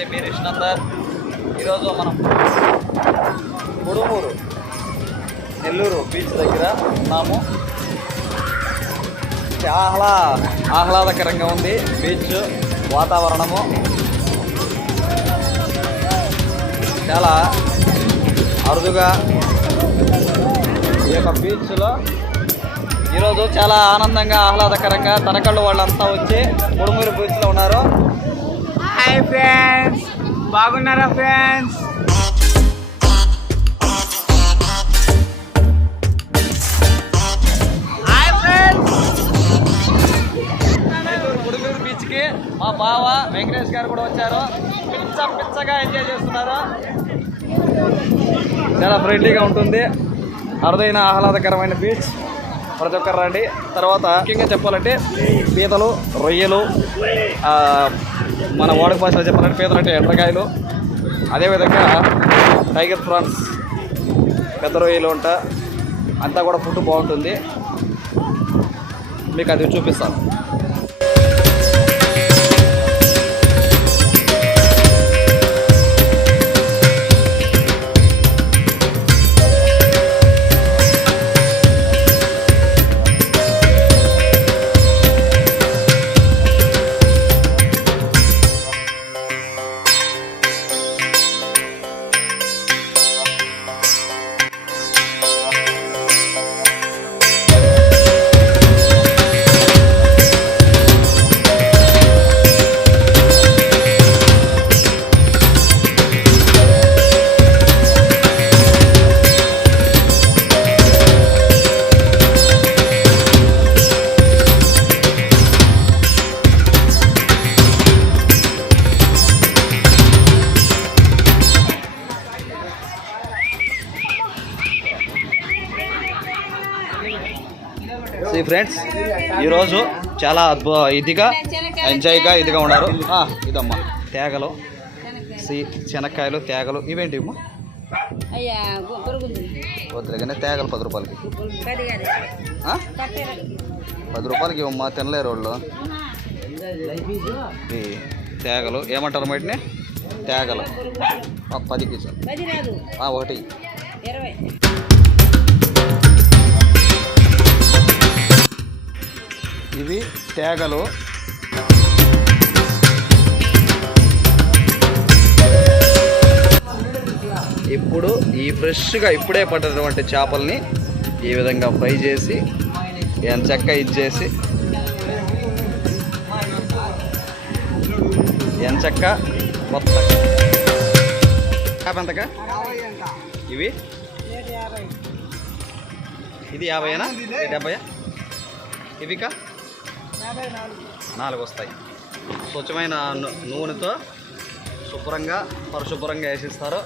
వచ్చేసి మీ రిష్నందర్. ఈరోజు మనం కుడుమూరు నెల్లూరు బీచ్ దగ్గర ఉన్నాము. చాలా ఆహ్లాదకరంగా ఉంది బీచ్ వాతావరణము. చాలా అరుదుగా ఈ యొక్క బీచ్లో ఈరోజు చాలా ఆనందంగా ఆహ్లాదకరంగా తనకళ్ళు వాళ్ళంతా వచ్చి కుడుమూరు బీచ్లో ఉన్నారు. హాయ్ ఫ్రెండ్స్, బాగున్నారా ఫ్రెండ్స్? హాయ్ ఫ్రెండ్స్, కుడుమూరు బీచ్కి మా బావ వెంకటేష్ గారు కూడా వచ్చారు. పిచ్చగా ఎంజాయ్ చేస్తున్నారు. చాలా ఫ్రెండ్లీగా ఉంటుంది. అరుదైన ఆహ్లాదకరమైన బీచ్. ప్రతి ఒక్కరు రండి. తర్వాత ముఖ్యంగా చెప్పాలంటే పీతలు, రొయ్యలు, మన వాడుక భాషలో చెప్పాలంటే పీతలు అంటే ఎండ్రకాయలు, అదేవిధంగా టైగర్ ప్రాన్స్, పెద్ద రొయ్యలు ఉంటా. అంతా కూడా ఫుడ్ బాగుంటుంది. మీకు అది చూపిస్తాను. ఫ్రెండ్స్, ఈరోజు చాలా ఇదిగా ఎంజాయ్గా ఇదిగా ఉన్నారు. ఇదమ్మా తేగలు, శనక్కాయలు, తేగలు. ఇవేంటి అమ్మా? వద్దులేగానే తేగలు 10 రూపాయలకి. 10 రూపాయలకి ఇవమ్మా, తినలేరు వాళ్ళు. ఈ తేగలు ఏమంటారు వాటిని? తేగలు 10కి ఒకటి. ఇవి తేగలు. ఇప్పుడు ఈ ఫ్రెష్గా ఇప్పుడే పట్టినటువంటి చేపల్ని ఈ విధంగా ఫ్రై చేసి ఎంచక్క ఇచ్చేసి ఎంచక్క మొత్తం ఎంతగా ఇవి? ఇది 50ఏనా? 70? ఇవికా 4 వస్తాయి. స్వచ్ఛమైన నూనెతో శుభ్రంగా పరిశుభ్రంగా వేసిస్తారు.